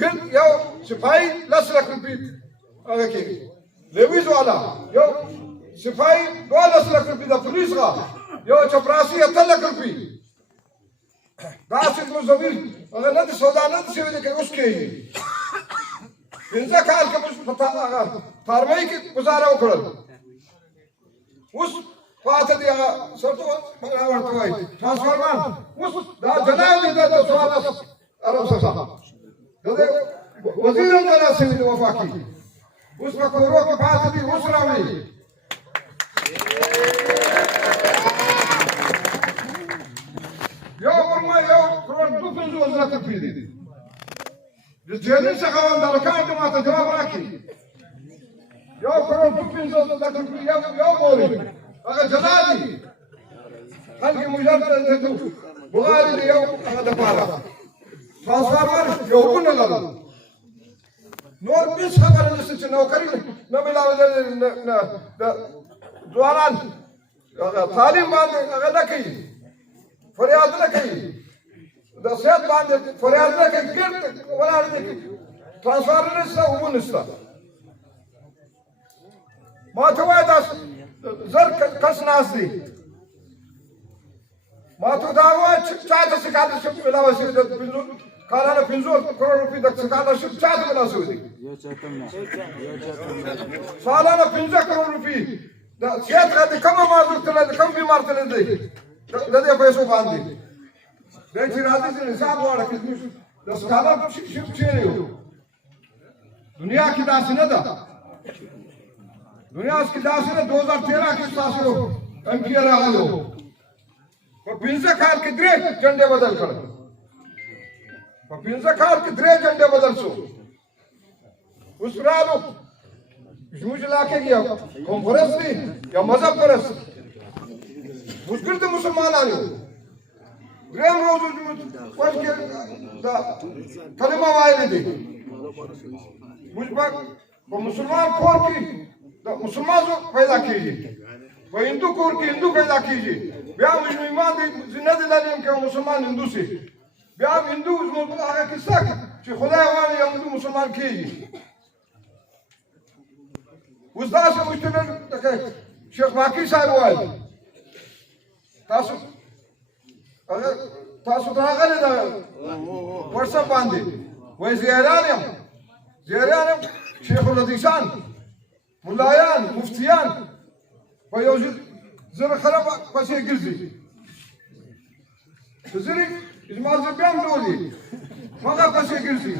ګرد you سپاهي 10 لک روپۍ هغه کېږي levies والا یو سپاهي 12 لک روپۍ د پولیس غا یو چپراسي 8 لک روپۍ داسې مزمیر هغه نه د سودا نه د شوی دی که اوس کېږي 15 کال کې موږ په فارمۍ کې ګزاره وکړل اوس پاتې دی هغه څه ورته وایي ټرانسفارمر اوس دا جناب دی د 14 ارب څخه وزیر هم جلا شوي دی وفاقي اوس په کورو کې پاتې دي اوس راوړي یو ورما یو کروڑ 250 لک روپۍ دي د جیلې څخه هم دا کار ماته جواب راکړي یو کروڑ 250 لک روپۍ یو موري هغه جلا دي خلک مجرد بغاري دی یو هغه د پاره ټرانسفارمر یو ونه لرل نور هیڅ خبره نشته چې نوکري نه ملاوي د ځوانان تعلیم باندې هغه نه کوي فریاد نه کوي د صحت باندې فریاد نه کوي ګرد ولاړ دي ټرانسفارمر نشته اوبه نشته ما ته وایي دا زر کس ناست دي ما ته دا وایي چې چا ته سکالرشپ ملاوه شوي د کالانه 50 کروڑ روپۍ د سکالرشپ چا ته ملاوه شوي دي سالانه 15 کروڑ روپۍ د صحت باندې کومه معذور تللی دی کوم بیمار تللی دی د دې پیسو باندې دی چې راځي چې حساب غواړه چې موږ د سکالرشپ چیرې یو دنیا کې داسې نه ده دنیا کې داسې نه 2013 کې تاسو انکیا راغلو په 15 کال کې 3 جنډې بدل کړل په 15 کال کې 3 جنډې بدل شو اوس رالو زموږ علاقې کې کوم پرست دی یا مذهب پرست اوس ګرد مسلمانان یو درېیم روز زموږ وایي کې دا کلمه وایلې دي موږ په مسلمان کور کې د مسلمان پیدا کېږي په هندو کور کې هندو پیدا کېږي بیا موږ ایمان دي نه دی لریم که مسلمان هندو سي بیا هندو زموږ هغه کیسه چې خدای غواړي هندو مسلمان کېږي اوس داسې موږ ته شیخ باقي صاحب وایي تاسو ته راغلي ده وټساپ باندې وایي زیاران یم شیخ الحدیثان ملایان مفتیان په یو زر خراب پسې ګرځي زری زما زبیان ډولي هغه پسې ګرځي